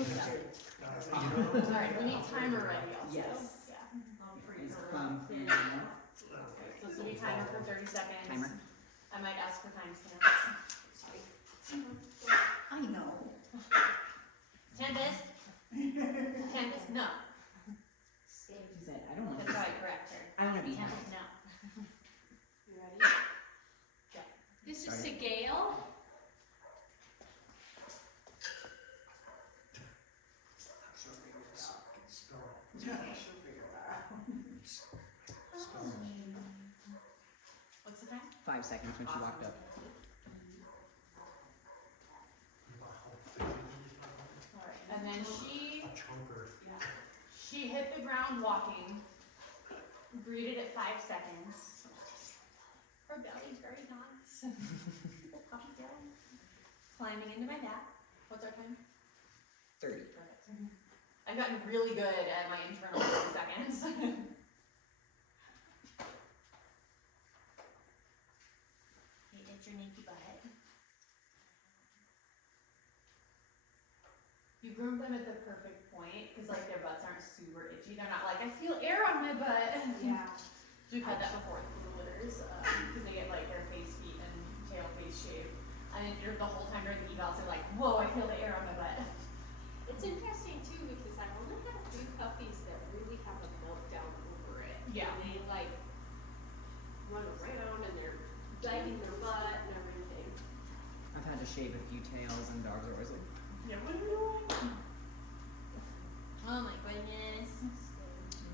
Alright, we need timer ready also. Yes. Yeah. I'll freeze her. Okay. So this will be timer for 30 seconds. Timer. I might ask for timestamps. I know. Tempest? Tempest, no. She said, I don't want That's to. how I correct her. I want to be Tempest, happy. no. You ready? Go. This is Sorry. Sgaeyl. What's the time? 5 seconds when she walked up. Alright, and then she hit the ground walking, breathed at 5 seconds. Her belly's very nice. Little puppy belly. Climbing into my back. What's our time? 30. Perfect. I've gotten really good at my internal 30 seconds. Hey, it's your naked butt. You groom them at the perfect point, because like their butts aren't super itchy. They're not like, I feel air on my butt. Yeah. We've had that before with the litters, because they get like their face, feet, and tail face shaved. And then the whole time during the evals, they're like, whoa, I feel the air on my butt. It's interesting too because I've only had a few puppies that really have a meltdown over it. Yeah. And they like run around and they're biting their butt and everything. I've had to shave a few tails and dogs are always like, Yeah, what are you doing? Oh my goodness.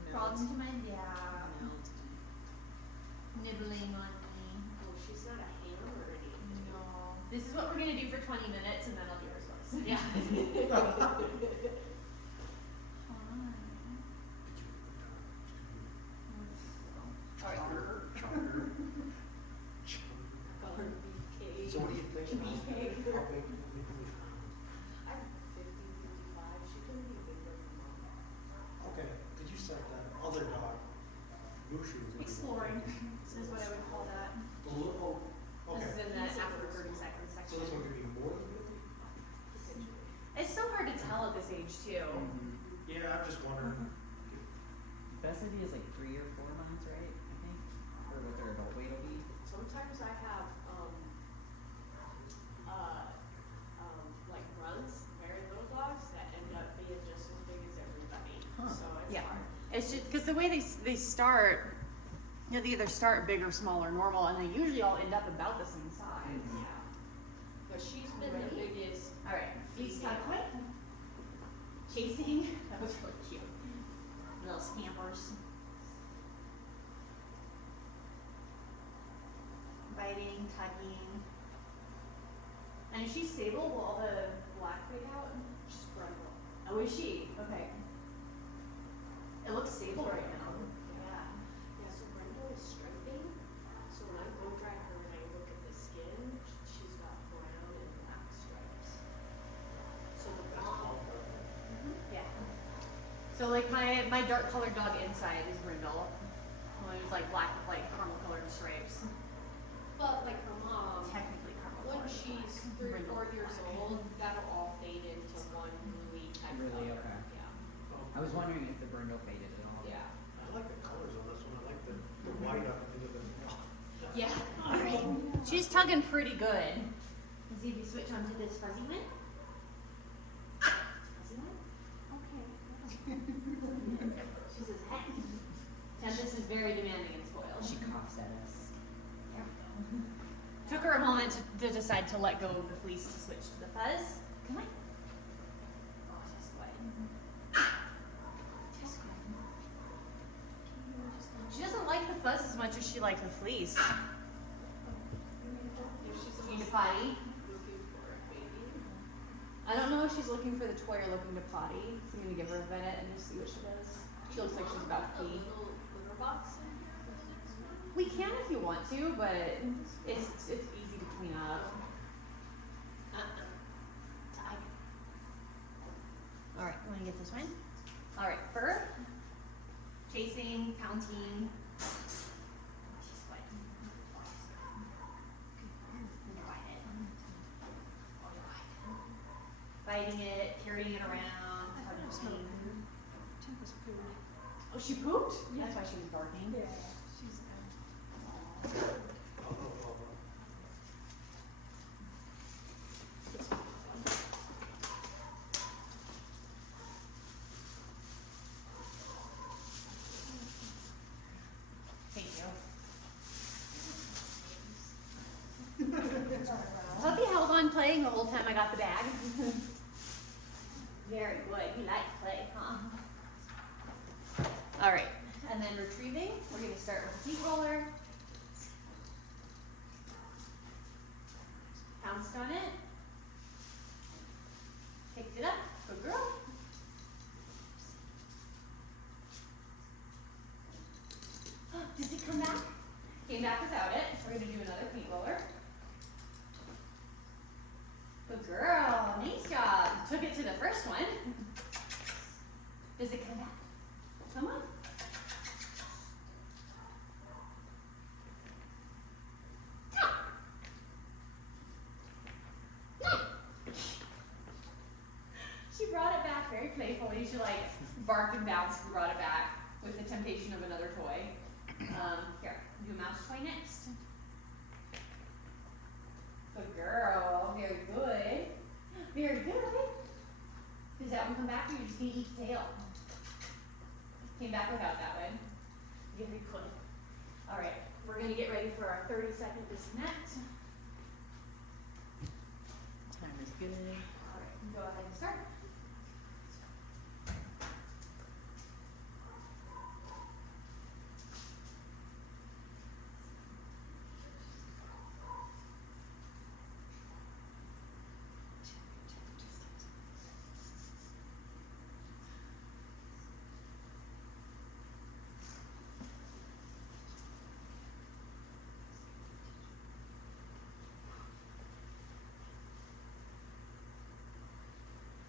Crawled into my lap, melt. nibbling on me. Oh, she's not a ham or anything. No. This is what we're gonna do for 20 minutes and then I'll do her slice. Yeah. Alright. Corned beef So cake. what do you think? Beefcake. How big do you think we I'm 50, 55. She couldn't be bigger than mom. Okay, did you set that other dog, Mushu? Exploring is what I would call that. The little, This is okay, in the after 30 seconds so section. this one could be more than 50? It's so hard to tell at this age too. Yeah, I'm just wondering. Best idea is like 3 or 4 months, right? I think. Or what their adult weight will be. Sometimes I have like runs, very little dogs that end up being just as big as everybody. Huh. So it's Yeah. hard. It's just because the way they start, you know, they either start big or small or normal, and they usually all end up about the same size. Yeah. But she's been the Ready? biggest. All right, feet tucked away. Chasing. That was really cute. Little scampers. Biting, tugging. And is she stable? Will all the black fade out? She's Brundle. Oh, is she? Okay. It looks stable right now. Yeah. Yeah, so Brundle is striping. So when I blow dry her and I look at the skin, she's got brown and black stripes. So the mom. Yeah. So like my dark colored dog inside is Brindle. Well, it was like black with like caramel colored stripes. But like her mom, Technically caramel when colored. she's 3 or 4 years old, that'll all fade into one bluey type Really? color. Okay. Yeah. I was wondering if the brindle faded at all. Yeah. I like the colors on this one, I like the white up into the. Yeah. All right. She's tugging pretty good. Let's see if you switch onto this fuzzy one. Fuzzy one? Okay. She says, heck. Tempest is very demanding and spoiled. She coughs at us. There we go. Took her a moment to decide to let go of the fleece to switch to the fuzz. Come on. Oh, just go ahead. Just go ahead. She doesn't like the fuzz as much as she likes the fleece. If she's Need to potty. looking for a baby. I don't know if she's looking for the toy or looking to potty, so I'm gonna give her a minute and just see what she does. She looks like she's about to A pee. little litter box in here for the next one. We can if you want to, but it's easy to clean up. Tag. All right, you want to get this one? All right, fur, chasing, counting. She's quiet. Quiet. Biting it. carrying it around. I thought it smelled good. Tempest poo. Oh, she pooped? Yeah. That's why she was barking. Yeah, she's Thank you. Hope you held on playing the whole time I got the bag. Very good. You like play, huh? All right. And then retrieving, we're going to start with the feet roller. Pounced on it. Picked it up. Good girl. Does it come back? Came back without it. We're going to do another feet roller. Good girl. Nice job. Took it to the first one. Does it come back? Come on. She brought it back very playfully. She like barked and bounced and brought it back with the temptation of another toy. Here, do a mouse toy next. Good girl. Very good. Very good. Does that one come back or you just gonna eat tail? Came back without that one. Very good. All right, we're gonna get ready for our 30-second disconnect. Time is good. All right, go ahead and start.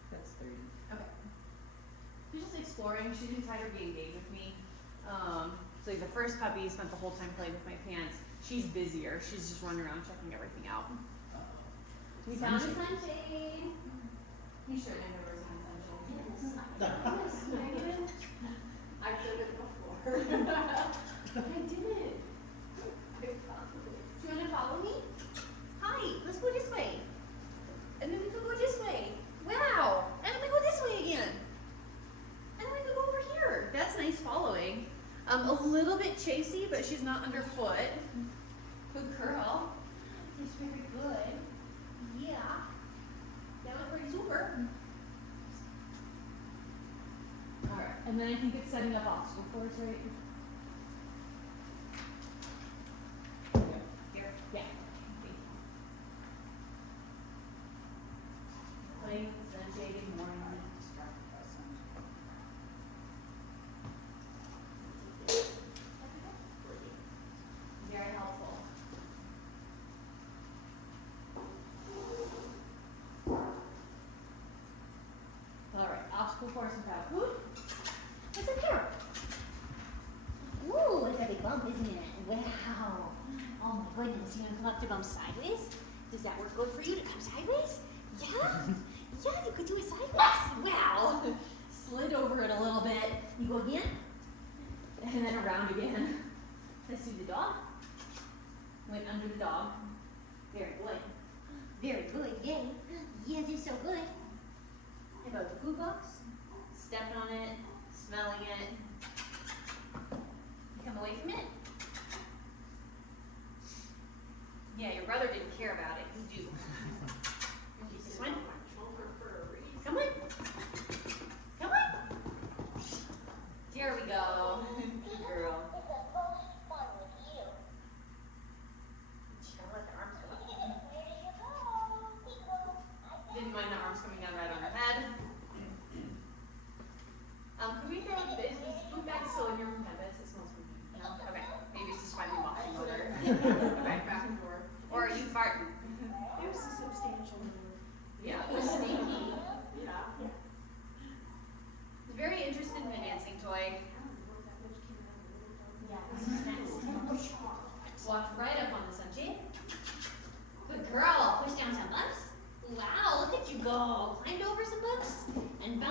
That's 30. Okay. She's just exploring. She didn't try to re-engage with me. So like the first puppy spent the whole time playing with my pants. She's busier. She's just running around checking everything out. We found a sunshade. You sure I've never seen a sunshade? Yes, I did. I've done it before. I did. Do you want to follow me? Hi, let's go this way. And then we could go this way. Wow. And then we go this way again. And then we could go over here. That's nice following. A little bit chasey, but she's not underfoot. Good girl. She's very good. Yeah. That was pretty super. Alright, and then I think it's setting up obstacle course, right? Here. Yeah. Playing with the sunshade in morning. Very helpful. Alright, obstacle course without food. What's up here? Ooh, it's a big bump, isn't it? Wow. Oh my goodness, you gonna come up to bump sideways? Does that work good for you to come sideways? Yeah? Yeah, you could do it sideways. Wow. Slid over it a little bit. You go again? And then around again. Let's do the dog. Went under the dog. Very good. Very good, yay. Yes, it's so good. How about the food box? Stepping on it, smelling it. Come away from it. Yeah, your brother didn't care about it. You do. Use this one. Come on. Come on. There we go. Good girl. Didn't mind the arms coming down right on her head. Could we throw this food bag still in your canvas? It smells good. No? Okay. Maybe it's just my walking motor. Back and forth. Or are you farting?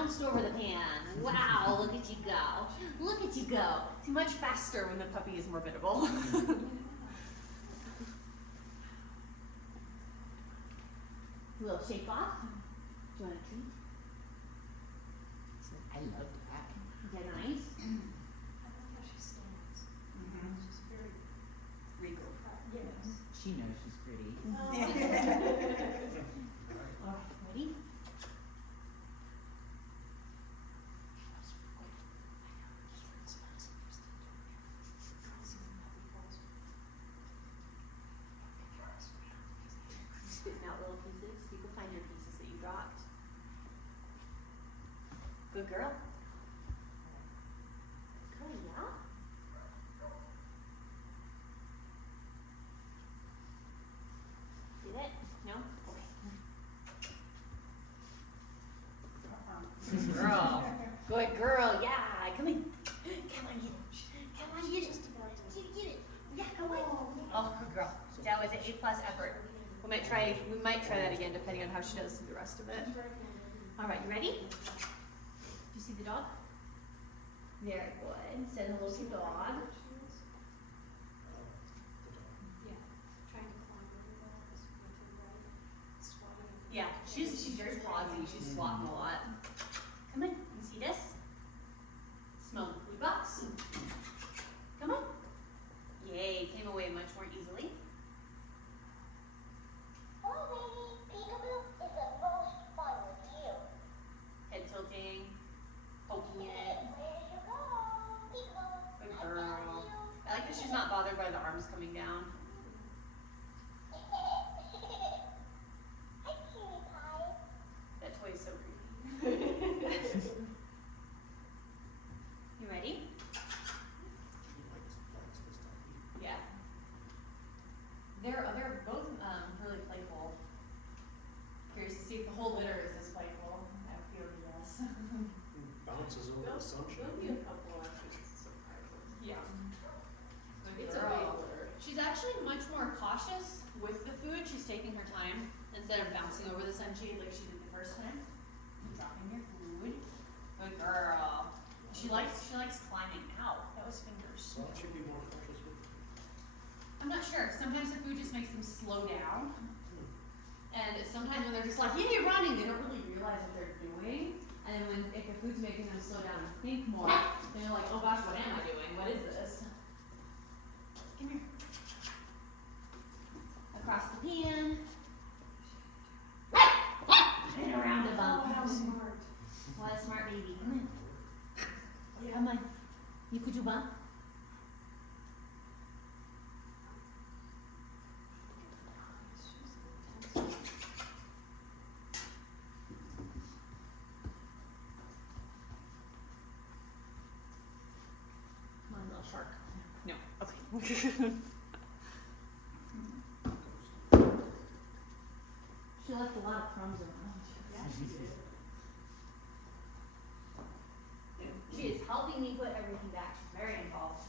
bounced over the pan. Wow, look at you go. Look at you go. It's much faster when the puppy is more biddable. Little shake off. Do you want a treat? I love that. Yeah, nice. I love how she stands. Mm-hmm. She's very Regal. yes. She knows she's pretty. All right, ready? Spitting out little pieces. You can find your pieces that you dropped. Good girl. Good, yeah. Did it? No? Okay. Good girl. Good girl, yeah. Come in. Come on, get it. Come on, get it. Get it. Yeah, come on. Oh, good girl. That was an A+ effort. We might try that again depending on how she does the rest of it. All right, you ready? Do you see the dog? Very good. Say hello to the dog. Yeah. Trying to climb over that with her right, squatting. Yeah, she's very pausey. She's squatting a lot. Come on, you see this? Smell the food box. Come on. Yay, came away much more easily. Head tilting, poking it. Good girl. I like that she's not bothered by the arms coming down. That toy is so creepy. You ready? Yeah. They're both really playful. Curious to see if the whole litter is as playful. I feel yes. Bounces over the sunshine. There'll be a couple after some prizes. Yeah. It's a big litter. She's actually much more cautious with the food. She's taking her time instead of bouncing over the sunshade like she did the first time. Dropping your food. Good girl. She likes climbing out. That was fingers. Well, it should be more cautious with. I'm not sure. Sometimes the food just makes them slow down. And sometimes when they're just like, yay, running, they don't really realize what they're doing. And then if the food's making them slow down and think more, then they're like, oh gosh, what am I doing? What is this? Come here. Across the pan. And around the bump. Oh, how smart. What a smart baby. Come in. Come on. You could do bump. Come on, little shark. No. Okay. She left a lot of crumbs around. Yeah, she did. She is helping me put everything back. She's very involved.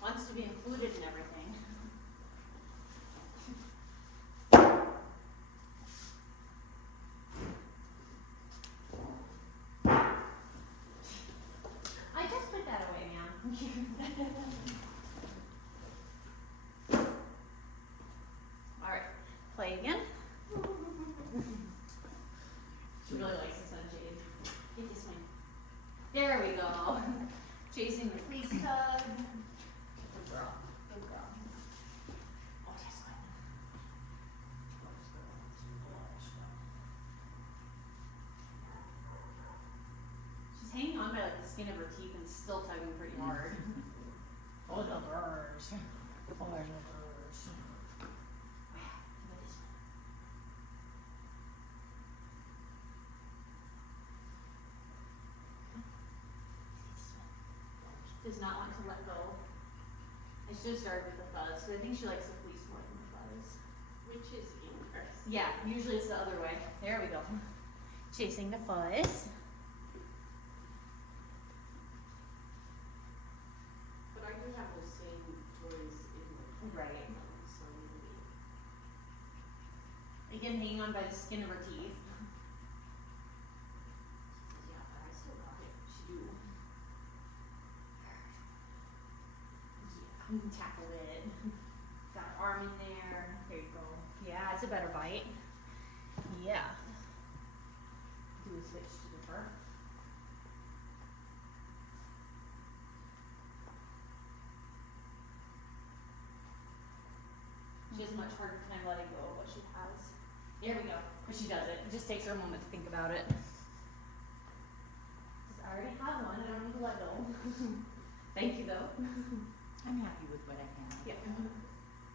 Wants to be included in everything. I just put that away, man. All right, play again. She really likes the sunshade. Get this one. There we go. Chasing the fleece tug. Good girl. Good girl. Oh, this one. She's hanging on by like the skin of her teeth and still tugging pretty hard. Oh, the birds. Oh, there's the birds. Does not want to let go. I should have started with the fuzz, because I think she likes the fleece more than the fuzz. Which is inverse. Yeah, usually it's the other way. There we go. Chasing the fuzz. But I do have those same toys in my Right. so maybe. Again, hanging on by the skin of her teeth. Yeah, but I switch to the fur. She has a much harder time letting go of what she has. There we go. But she does it. It just takes her a moment to think about it. Says, I already have one. I don't need to let go. Thank you, though. I'm happy with what I have. Yeah.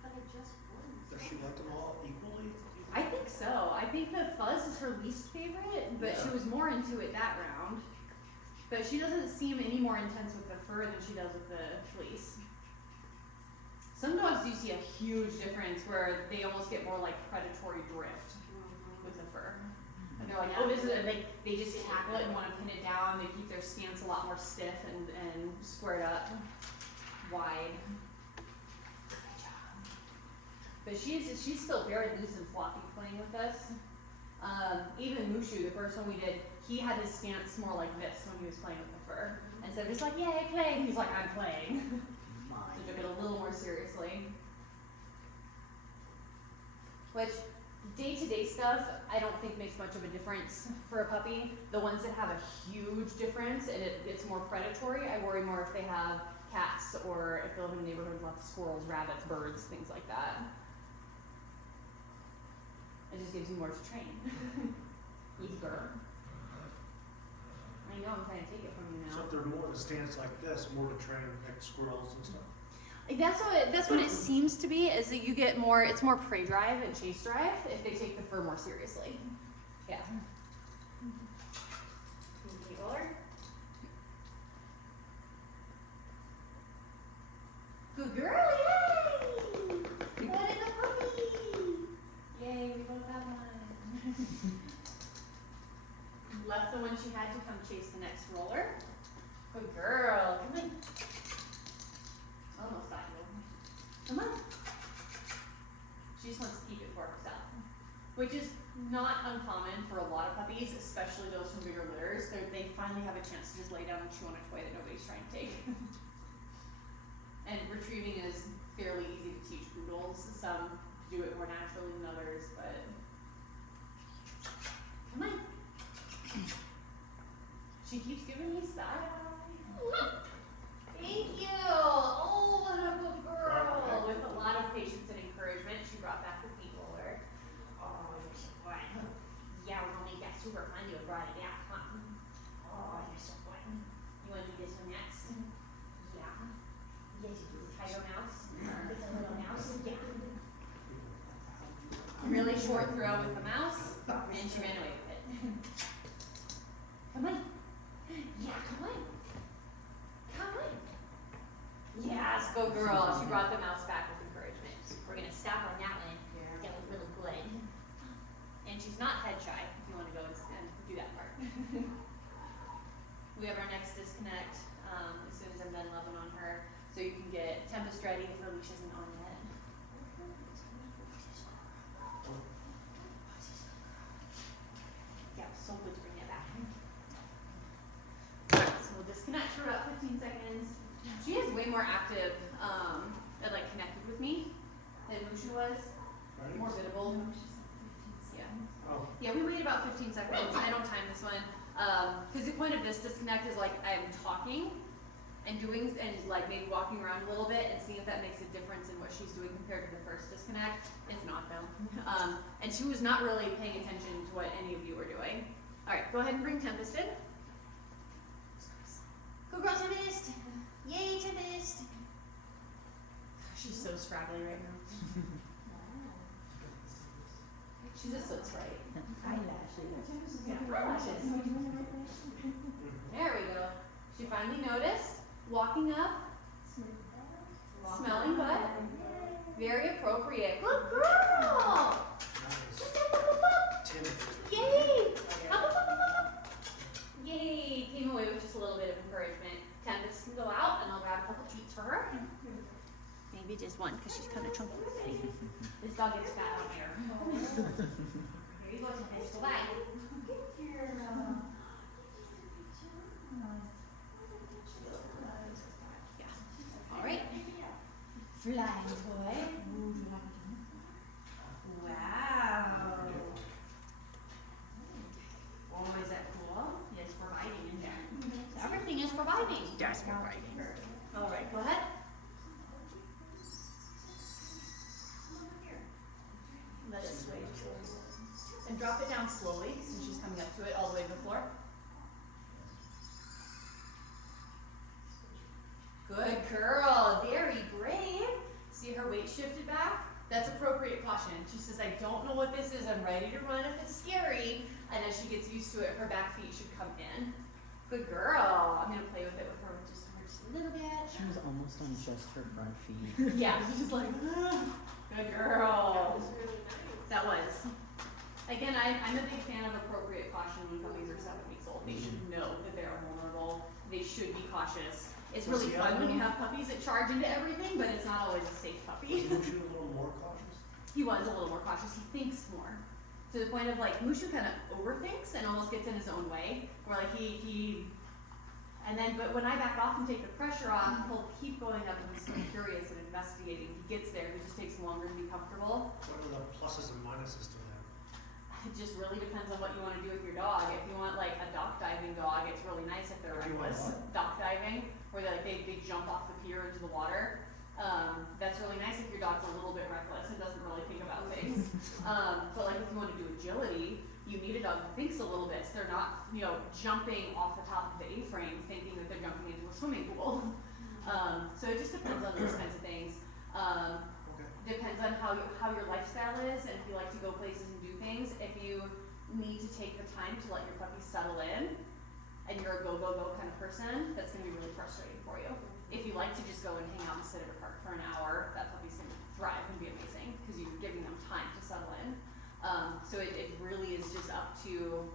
But I just won. Does she like them all equally? I think so. I think the fuzz is her least favorite, but she Yeah. was more into it that round. But she doesn't seem any more intense with the fur than she does with the fleece. Some dogs do see a huge difference where they almost get more like predatory drift with the fur. And they're like, oh, this is a, they just tackle it and want to pin it down. They keep their stance a lot more stiff and squared up, wide. But she's still very loose and floppy playing with us. Even Mushu, the first one we did, he had his stance more like this when he was playing with the fur. And so just like, yay, play, he's like, I'm playing. So took it a little more seriously. Which, day-to-day stuff, I don't think makes much of a difference for a puppy. The ones that have a huge difference and it's more predatory, I worry more if they have cats or if they live in a neighborhood with lots of squirrels, rabbits, birds, things like that. It just gives you more to train. Easy girl. I know I'm trying to take it from you now. So if they're more in a stance like this, more to train like squirrels and stuff. That's what it seems to be, is that you get more, it's more prey drive and chase drive if they take the fur more seriously. Yeah. Good girl, yay! What in the puppy? Yay, we both have one. Left the one she had to come chase the next roller. Good girl, come on. Almost got you. Come on. She just wants to keep it for herself. Which is not uncommon for a lot of puppies, especially those from bigger litters. They finally have a chance to just lay down and chew on a toy that nobody's trying to take. And retrieving is fairly easy to teach poodles. Some do it more naturally than others, but come on. She keeps giving me side eye. Thank you. Oh, what a good girl. With a lot of patience and encouragement, she brought back the feet roller. Oh, you're so good. Yeah, we're gonna make that super fun. You brought it out. Come on. Oh, you're so good. You wanna do this one next? Yeah. Yes, you do. Tiger mouse. It's a little mouse. Yeah. Really short throw with the mouse, and she ran away with it. Come on. Yeah, come on. Come on. Yes, go girl. She brought the mouse back with encouragement. We're gonna stop on that one. That was really good. And she's not head shy, if you wanna go and do that part. We have our next disconnect, as soon as I'm done loving on her. So you can get Tempest ready if her leash isn't on yet. Yeah, so good to bring it back. So we'll disconnect for about 15 seconds. She is way more active, and like connected with me than Mushu was. Right? More biddable. Yeah. Oh, Yeah, we wait about 15 seconds. I don't time this one. Because the point of this disconnect is like I'm talking and doing, and like maybe walking around a little bit and seeing if that makes a difference in what she's doing compared to the first disconnect. It's not though. And she was not really paying attention to what any of you were doing. All right, go ahead and bring Tempest in. Go girl, Tempest! Yay, Tempest! She's so scraggly right now. She's a soot sprite. Eyelashes. Yeah, eyelashes. There we go. She finally noticed. Walking up. Smelling butt. Very appropriate. Good girl! nice. Timothy. Yay! Up, up, up, up, up. Yay! Came away with just a little bit of encouragement. Tempest can go out and I'll grab a couple treats for her. Maybe just one because she's kind of chunky. This dog gets fat on air. Here you go, Tempest. Go back. Yeah. All right. Flying toy. Wow. Oh, is that cool? biting. Desperate biting. All right, go ahead. Let it sway just a little. And drop it down slowly since she's coming up to it all the way to the floor. Good girl, very brave. See her weight shifted back? That's appropriate caution. She says, I don't know what this is, I'm ready to run if it's scary. And as she gets used to it, her back feet should come in. Good girl. I'm gonna play with it with her just a little bit. She was almost on just her front feet. Yeah, she's just like, good girl. That was really nice. That was. Again, I'm a big fan of appropriate caution when puppies are 7 weeks old. They should know that they are vulnerable. They should be cautious. It's Was really the fun other when you one- have puppies that charge into everything, but it's not always a safe puppy. Was Mushu a little more cautious? He was a little more cautious. He thinks more. To the point of like, Mushu kind of overthinks and almost gets in his own way. Where like but when I back off and take the pressure off, he'll keep going up and he's so curious and investigating. He gets there, he just takes longer to be comfortable. What are the pluses and minuses to that? It just really depends on what you want to do with your dog. If you want like a dock diving dog, it's really nice if they're If you want reckless. what? Dock diving, where they jump off the pier into the water. That's really nice if your dog's a little bit reckless and doesn't really think about things. But like if you want to do agility, you need a dog that thinks a little bit, so they're not, jumping off the top of the A-frame thinking that they're jumping into a swimming pool. So it just depends on those kinds of things. Okay. Depends on how your lifestyle is and if you like to go places and do things. If you need to take the time to let your puppy settle in and you're a go, go, go kind of person, that's going to be really frustrating for you. If you like to just go and hang out and sit at a park for an hour, that puppy's going to thrive and be amazing because you're giving them time to settle in. So it really is just up to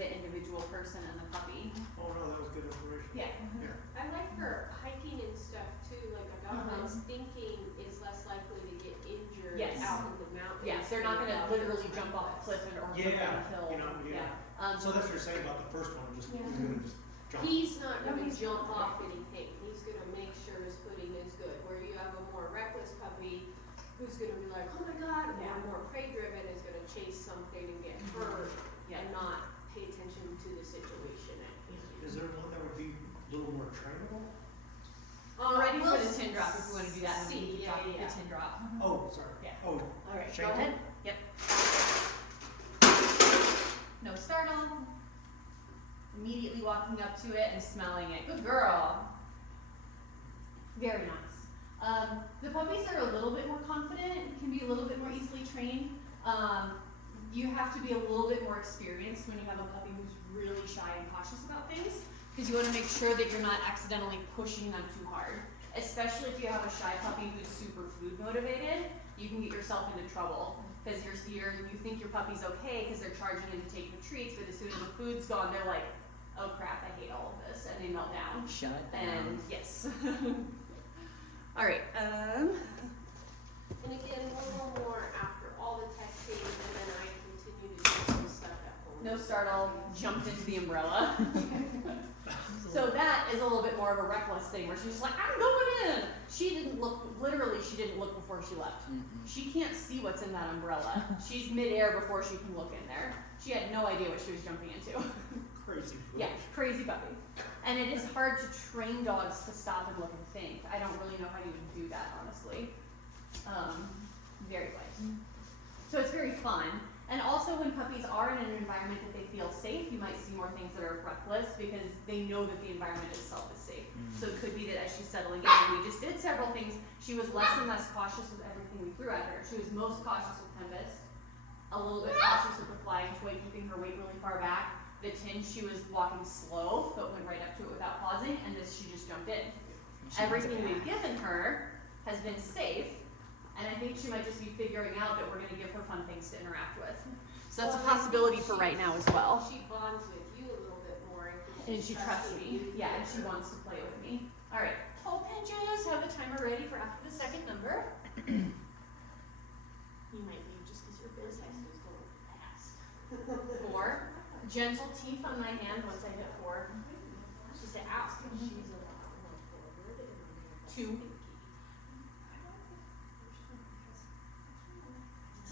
the individual person and the puppy. Oh, no, that was good information. Yeah. Yeah. I like for hiking and stuff too, like a dog that's thinking is less likely to get injured Yes. out in the mountains. Yes, they're not going to than literally dogs jump off a cliff or go Yeah, down a hill. yeah. So that's what you're saying about the first one, just, Yeah. you're gonna just jump. He's not No, gonna he's jump not. off anything, he's gonna make sure his footing is good, where you have a more reckless puppy who's gonna be like, oh my god, Yeah. or more prey driven, is gonna chase something and get hurt Yeah. and not pay attention to the situation at hand. Is there one that would be a little more trainable? I'm ready for we'll the tin drop if you want to do that. and we see, can yeah, talk yeah. The tin drop. Oh, sorry. Yeah. Oh, All right, shake go it. ahead. Yep. No startle. Immediately walking up to it and smelling it. Good girl. Very nice. The puppies that are a little bit more confident can be a little bit more easily trained. You have to be a little bit more experienced when you have a puppy who's really shy and cautious about things, because you want to make sure that you're not accidentally pushing them too hard. Especially if you have a shy puppy who's super food motivated, you can get yourself into trouble because you think your puppy's okay because they're charging in to take the treats, but as soon as the food's gone, they're like, oh crap, I hate all of this, and they melt down. Shut And down. yes. All right. And again, a little more after all the testing, and then I continue to do some stuff at home. No startle. Jumped into the umbrella. So that is a little bit more of a reckless thing where she's just like, I'm going in. She didn't look before she left. She can't see what's in that umbrella. She's midair before she can look in there. She had no idea what she was jumping into. Crazy. Yeah, crazy puppy. And it is hard to train dogs to stop and look and think. I don't really know how you would do that, honestly. Very wise. So it's very fun. And also when puppies are in an environment that they feel safe, you might see more things that are reckless because they know that the environment itself is safe. So it could be that as she's settling in, we just did several things, she was less and less cautious with everything we threw at her. She was most cautious with Tempest, a little bit cautious with the flying toy, keeping her weight really far back. The tin, she was walking slow, but went right up to it without pausing, and this, she just jumped in. Everything we've given her has been safe, and I think she might just be figuring out that we're gonna give her fun things to interact with. So that's a possibility for right now as well. She bonds with you a little bit more. And she trusts me, yeah, and she wants to play with me. All right, toe pinches, have the timer ready for after the second number. You might leave just because you're busy. This is going fast. 4, gentle teeth on my hand once I hit 4. She said, ow. She's a lot more forward and more 2.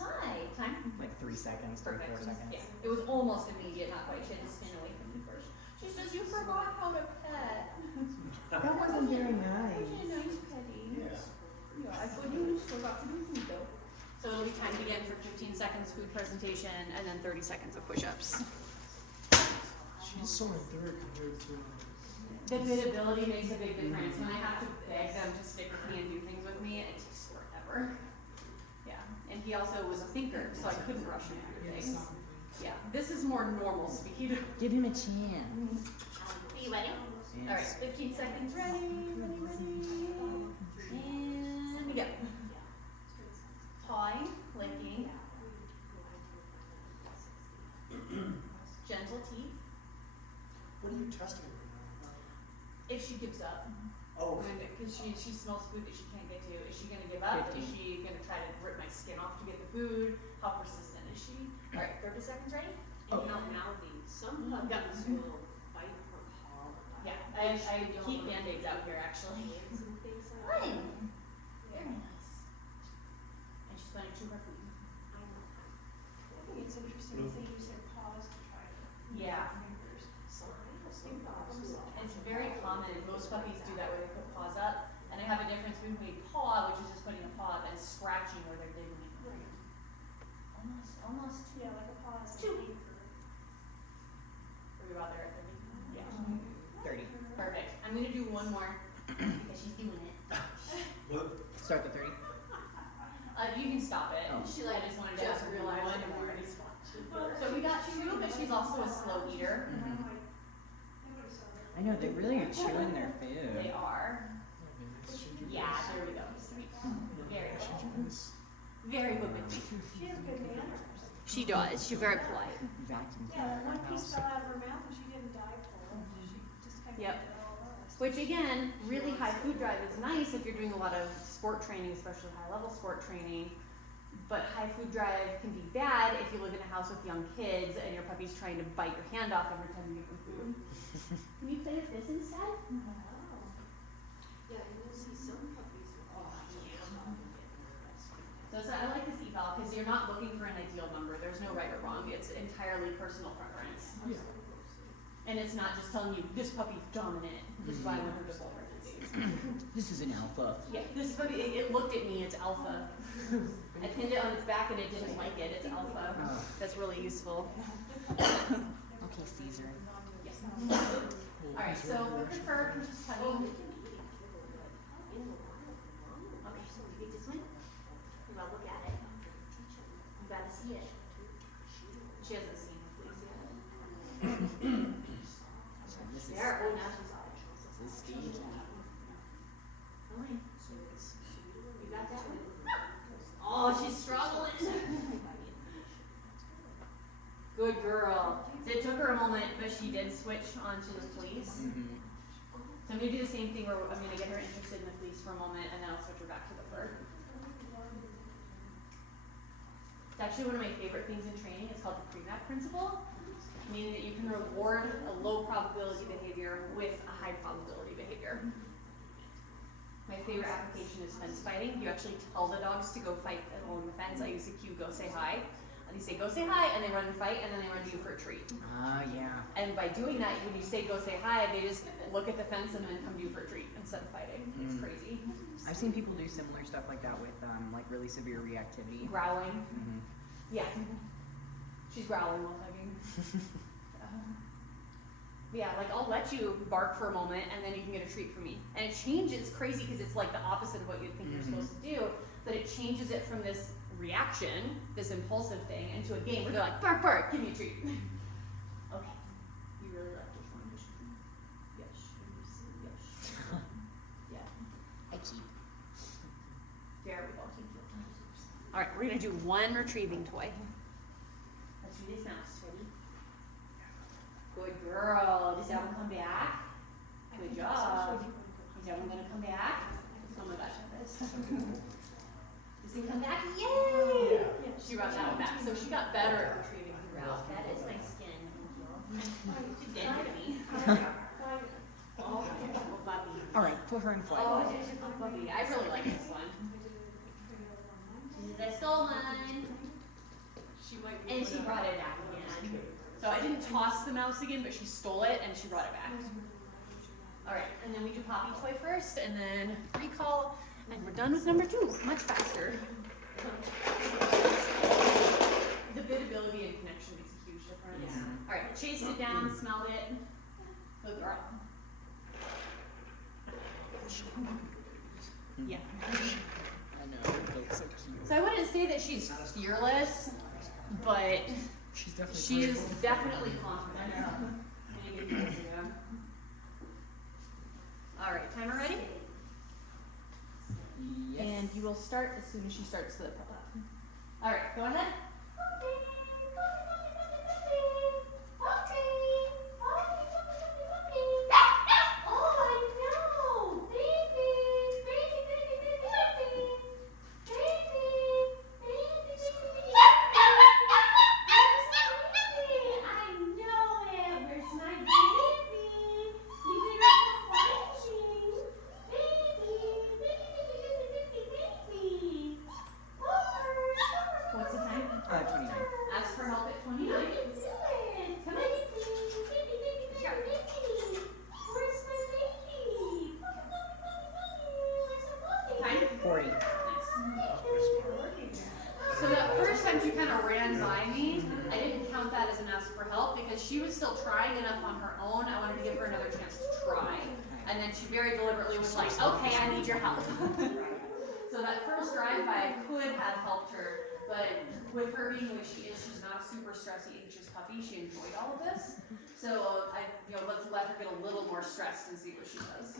Hi, time? Like 3 seconds, 3, 4 Perfect. seconds. Yeah, it was almost immediate, not quite. She had to spin away from me first. She says, you forgot how to pet. very Such a nice. nice petty. Yeah. Yeah, I thought you still got to do food though. So it'll be timed again for 15 seconds food presentation and then 30 seconds of push-ups. She's so endurant compared to The bidability makes a big difference. When I have to beg them to stick with me and do things with me, it takes forever. Yeah, and he also was a thinker, so I couldn't rush him through things. Yeah, this is more normal speed. Give him a chance. Are you ready? Yes. All right, 15 seconds. Ready. And go. Pawing, licking. Gentle teeth. What are you testing right now? If she gives up. Oh, Because she smells food that she can't get to. Is she gonna give up? 50. Is she gonna try to rip my skin off to get the food? How persistent is she? All right, 30 seconds. Ready? And how mouthy, some puppies will bite her paw. Yeah, I keep Band-Aids out here actually. Hands and things like that. Very nice. And she's going to chew her food. I know. I think it's interesting that they use their paws to try to Yeah. fingers. Some dogs will. It's very common. Most puppies do that where they put paws up. And I have a difference between paw, which is just putting a paw up, and scratching where they're digging. Almost. Yeah, like a paw is Two. like a finger. Are we about there at 30? Yeah. 30. Perfect. I'm going to do one more because she's doing it. what? Start the 30. You can stop it. Oh. I just wanted to Just ask her realized one it. more. So we got two, but she's also a slow eater. And Mhm. I'm like, nobody saw that. I know, they really are chewing their food. They are. Yeah, there we go. Very good. Very good. She has good manners. She does. She's very polite. Vacuum Yeah, cleaner one in piece house. fell out of her mouth and she didn't die full. She just kind of Yep. ate it all up. Which again, really high food drive is nice if you're doing a lot of sport training, especially high level sport training. But high food drive can be bad if you live in a house with young kids and your puppy's trying to bite your hand off every time you give them food. Can you play with this instead? Yeah, you will see some puppies will jam up and get nervous. So I like this eval because you're not looking for an ideal number. There's no right or wrong. It's entirely personal preference. And it's not just telling you this puppy's dominant. This is why I want her to bowl pregnancies. This is an alpha. Yeah, this puppy, it looked at me, it's alpha. I pinned it on its back and it didn't like it, it's alpha. Oh. That's really useful. Okay, Caesar. Yes. Alright, so look at fur, just Oh, honey. they can eat it in the wild. Okay, so we get this one. You gotta look at it. You gotta see it. She hasn't seen the fleas yet. This is, There, oh, now she's all. this is stinky. Come on. You got that one? Oh, she's struggling. Good girl. So it took her a moment, but she did switch onto the fleece. Mhm. So I'm gonna do the same thing where I'm gonna get her interested in the fleece for a moment and then I'll switch her back to the fur. It's actually one of my favorite things in training. It's called the pre-map principle, meaning that you can reward a low probability behavior with a high probability behavior. My favorite application is fence fighting. You actually tell the dogs to go fight along the fence. I use the cue, go say hi. And they say go say hi, and they run and fight, and then they run to you for a treat. Yeah. And by doing that, when you say go say hi, they just look at the fence and then come to you for a treat instead of fighting. It's Mm. crazy. I've seen people do similar stuff like that with like really severe reactivity. Growling. Mhm. Yeah. She's growling while fighting. Yeah, like I'll let you bark for a moment and then you can get a treat from me. And it changes crazy because it's like the opposite of what you'd think you're supposed to do, but it changes it from this reaction, this impulsive thing, into a game where they're like, bark, bark, give me a treat. Okay. You really like this one? Yes. Yes. Yeah. I keep. There we go. Alright, we're gonna do one retrieving toy. Let's do this mouse. Ready? Good girl. Does that one come back? Good job. Is that one gonna come back? Oh my gosh, this. Does it come back? Yay! She brought that one back. So she got better at retrieving throughout. That is my skin. She did to me. Oh, puppy. Alright, put her in flight. Oh, puppy. I really like this one. She says, I stole mine. She might be. And she brought it back again. So I didn't toss the mouse again, but she stole it and she brought it back. All right, and then we do Poppy toy first, and then recall, and we're done with number 2. Much faster. The bidability and connection makes a huge difference. Yeah. All right, chased it down, smelled it. Good girl. Yeah. I know, that's so cute. So I wouldn't say that she's fearless, but She's definitely. she is playful. definitely confident. Yeah. All right, timer ready? Yes. And you will start as soon as she starts to pull up. All right, go ahead. What's the time? 29. Ask for help at 29. Come on. Time? 40. Nice. That's So that first time she kind of ran by me, I didn't count that as an ask for help because she was still trying enough on her own. I wanted to give her another chance to try. And then she very deliberately was like, okay, I need your help. So that first drive-by could have helped her, but with her being the way she is, she's not a super stressy, anxious puppy. She enjoyed all of this. So let's let her get a little more stressed and see what she does.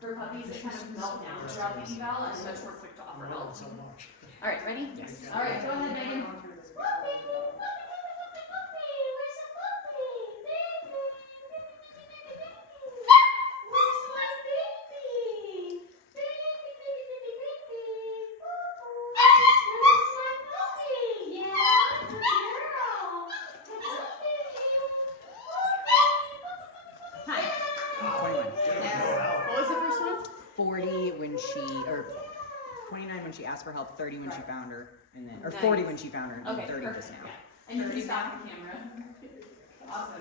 For puppies, they kind of melt down throughout the eval and much more quick to offer help. so much. All right, ready? Yes. All right, go ahead, Megan. Time. 21. What was the first one? 40 when she, or 29 when she asked for help, 30 when she found her, and then, or Nice. 40 when she found her, and Okay, 30 perfect. just now. And you can stop the camera. Awesome.